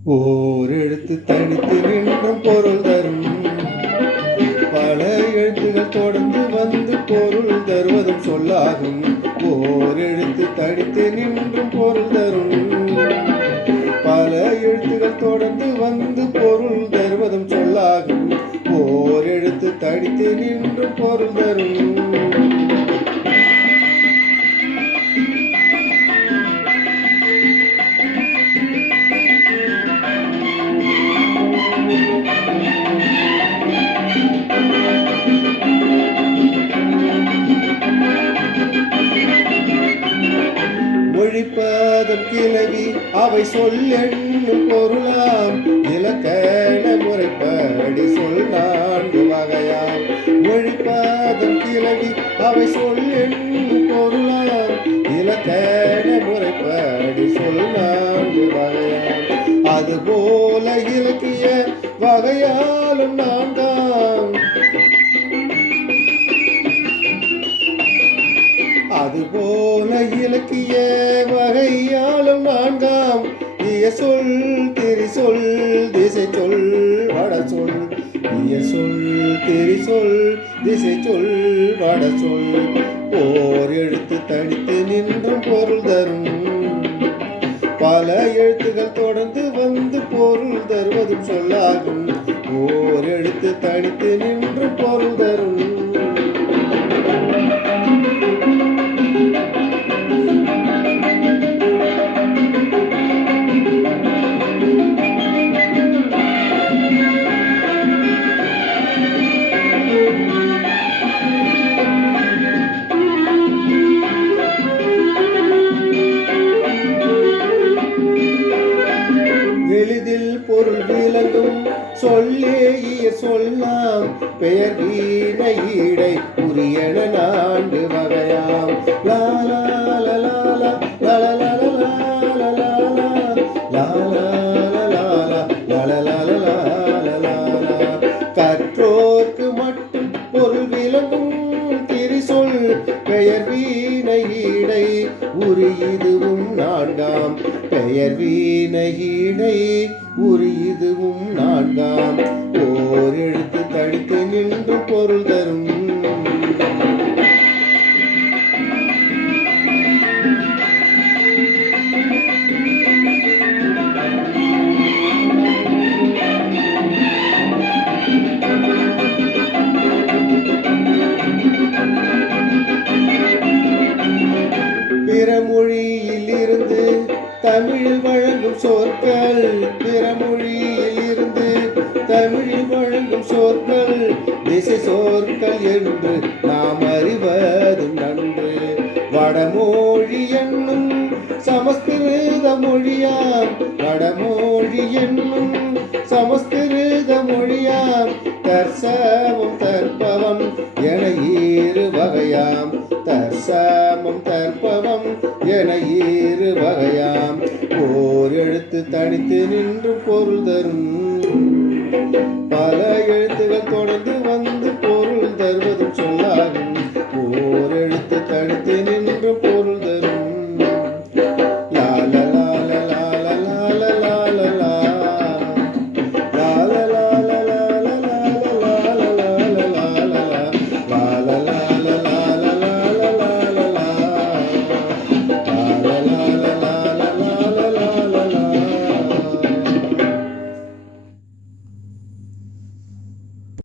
ஓர் எழுத்து தனித்து நின்றும் பொருள் தரும். பல எழுத்துகள் தொடர்ந்து வந்து பொருள் தருவதும் சொல்லாகும். ஓர் எழுத்து தனித்து நின்றும் பொருள் தரும். பல எழுத்துகள் தொடர்ந்து வந்து பொருள் தருவதும் சொல்லாகும். ஓர் எழுத்து தனித்து நின்றும் பொருள் தரும். மொழிப்பதம் கிளவி அவை சொல் என்னும் பொருளாம். இலக்கண முறைப்படி சொல் 4 வகையாம். மொழிப்பதம் கிளவி அவை சொல் என்னும் பொருளாம். இலக்கண முறைப்படி சொல் 4 வகையாம். அதுபோல இலக்கிய வகையாலும் 4ஆம். அதுபோல இலக்கிய வகையாலும் 4ஆம். இயசொல் திரிசொல் திசைச்சொல் வடசொல். இயசொல் திரிசொல் திசைச்சொல் வடசொல். ஓர் எழுத்து தனித்து நின்றும் பொருள் தரும். பல எழுத்துகள் தொடர்ந்து வந்து பொருள் தருவதும் சொல்லாகும். ஓர் எழுத்து தனித்து நின்றும் பொருள் தரும். எளிதில் பொருள் விளங்கும் சொல்லேய சொல்லாம். பெயர் வீணை ஈடை உரியன 4 வகையாம். லாலா லலாலா லலலலலா லலாலா லாலா லலலலலா. கற்றோர்க்கு மட்டும் பொருள் விளங்கும் திரிசொல். பெயர் வீணை ஈடை உரியதுவும் 4ஆம். பெயர் வீணை ஈடை உரியதுவும் 4ஆம். ஓர் எழுத்து தனித்து நின்று பொருள் தரும். பிறமொழியில் இருந்து தமிழில் வழங்கும் சொற்கள். பிறமொழியில் இருந்து தமிழில் வழங்கும் சொற்கள் திசை சொற்கள் என்று நாம் அறிவதும் நன்று. வடமொழி என்னும் சமஸ்கிருத மொழியாம். வடமொழி என்னும் சமஸ்கிருத மொழியாம். தற்சமம் தற்பவம் என 2 வகையாம். தற்சமம் தற்பவம் என 2 வகையாம். ஓர் எழுத்து தனித்து நின்று பொருள் தரும். பல எழுத்துகள் தொடர்ந்து